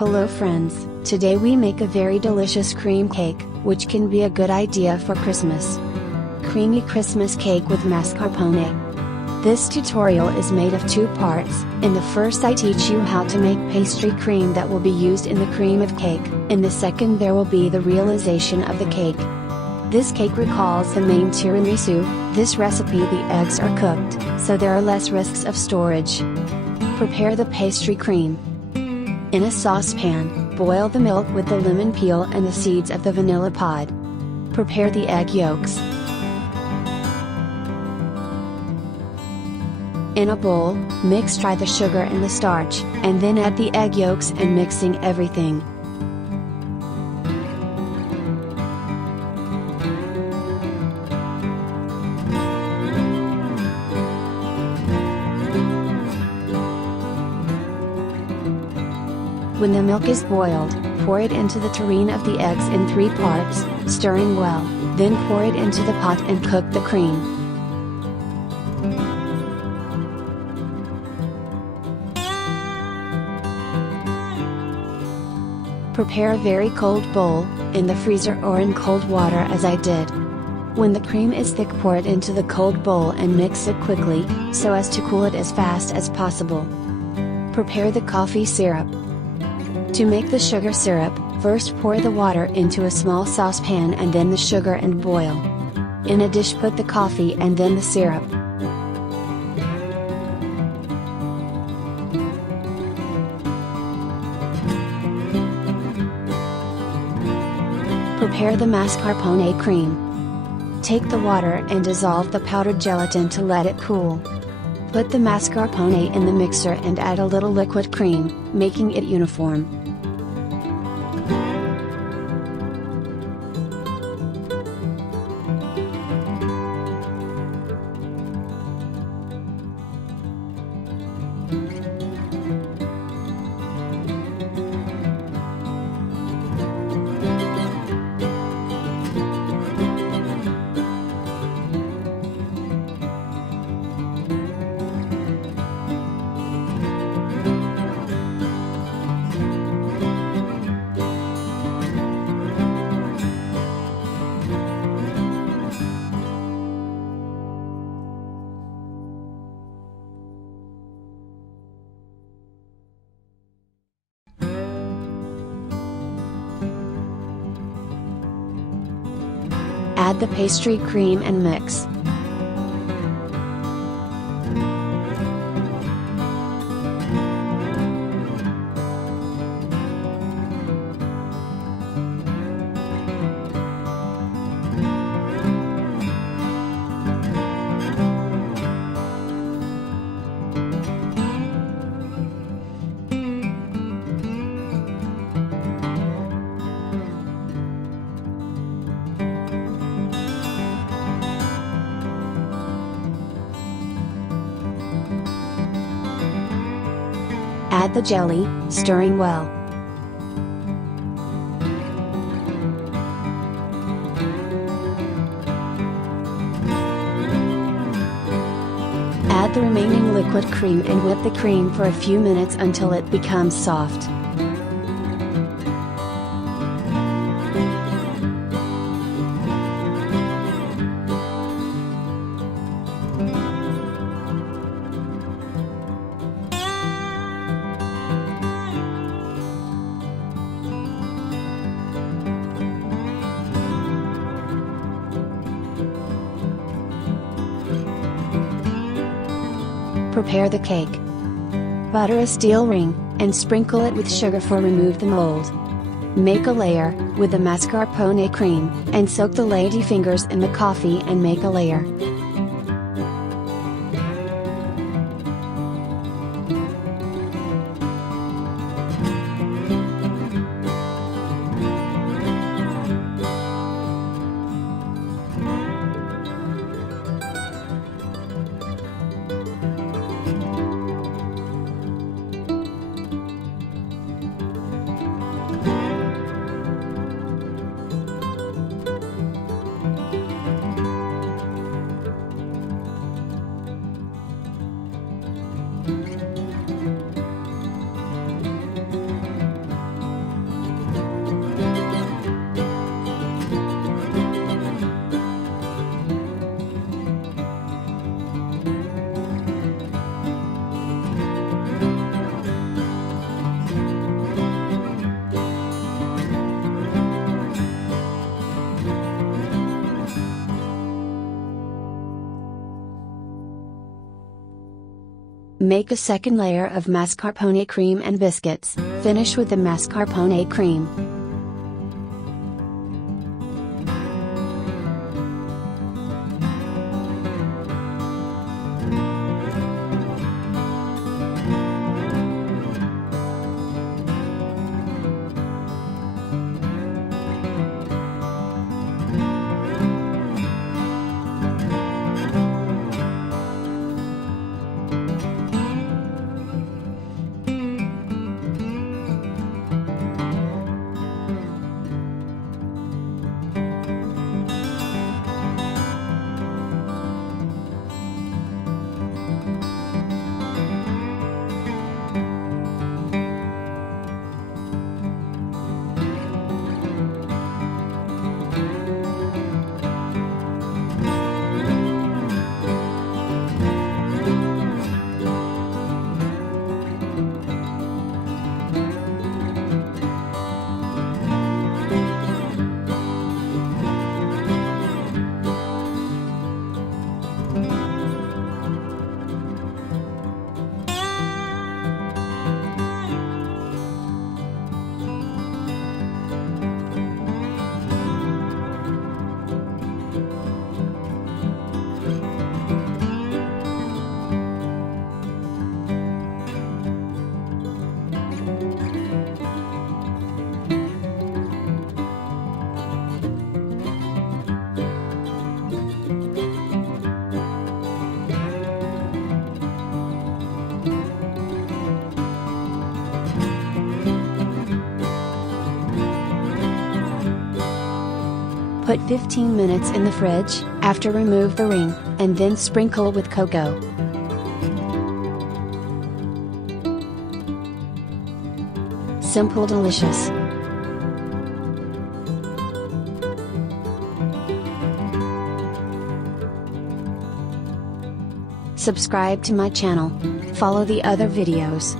Hello friends, today we make a very delicious cream cake, which can be a good idea for Christmas. Creamy Christmas cake with mascarpone. This tutorial is made of two parts. In the first I teach you how to make pastry cream that will be used in the cream of cake. In the second there will be the realization of the cake. This cake recalls the main tiramisu. This recipe the eggs are cooked, so there are less risks of storage. Prepare the pastry cream. In a saucepan, boil the milk with the lemon peel and the seeds of the vanilla pod. Prepare the egg yolks. In a bowl, mix dry the sugar and the starch, and then add the egg yolks and mixing everything. When the milk is boiled, pour it into the terrine of the eggs in 3 parts, stirring well, then pour it into the pot and cook the cream. Prepare a very cold bowl, in the freezer or in cold water as I did. When the cream is thick, pour it into the cold bowl and mix it quickly, so as to cool it as fast as possible. Prepare the coffee syrup. To make the sugar syrup, first pour the water into a small saucepan and then the sugar and boil. In a dish put the coffee and then the syrup. Prepare the mascarpone cream. Take the water and dissolve the powdered gelatin to let it cool. Put the mascarpone in the mixer and add a little liquid cream, making it uniform. Add the pastry cream and mix. Add the jelly, stirring well. Add the remaining liquid cream and whip the cream for a few minutes until it becomes soft. Prepare the cake. Butter a steel ring, and sprinkle it with sugar for remove the mold. Make a layer, with the mascarpone cream, and soak the lady fingers in the coffee and make a layer. Make a second layer of mascarpone cream and biscuits, finish with the mascarpone cream. Put 15 minutes in the fridge, after remove the ring, and then sprinkle with cocoa. Simple, delicious. Subscribe to my channel. Follow the other videos.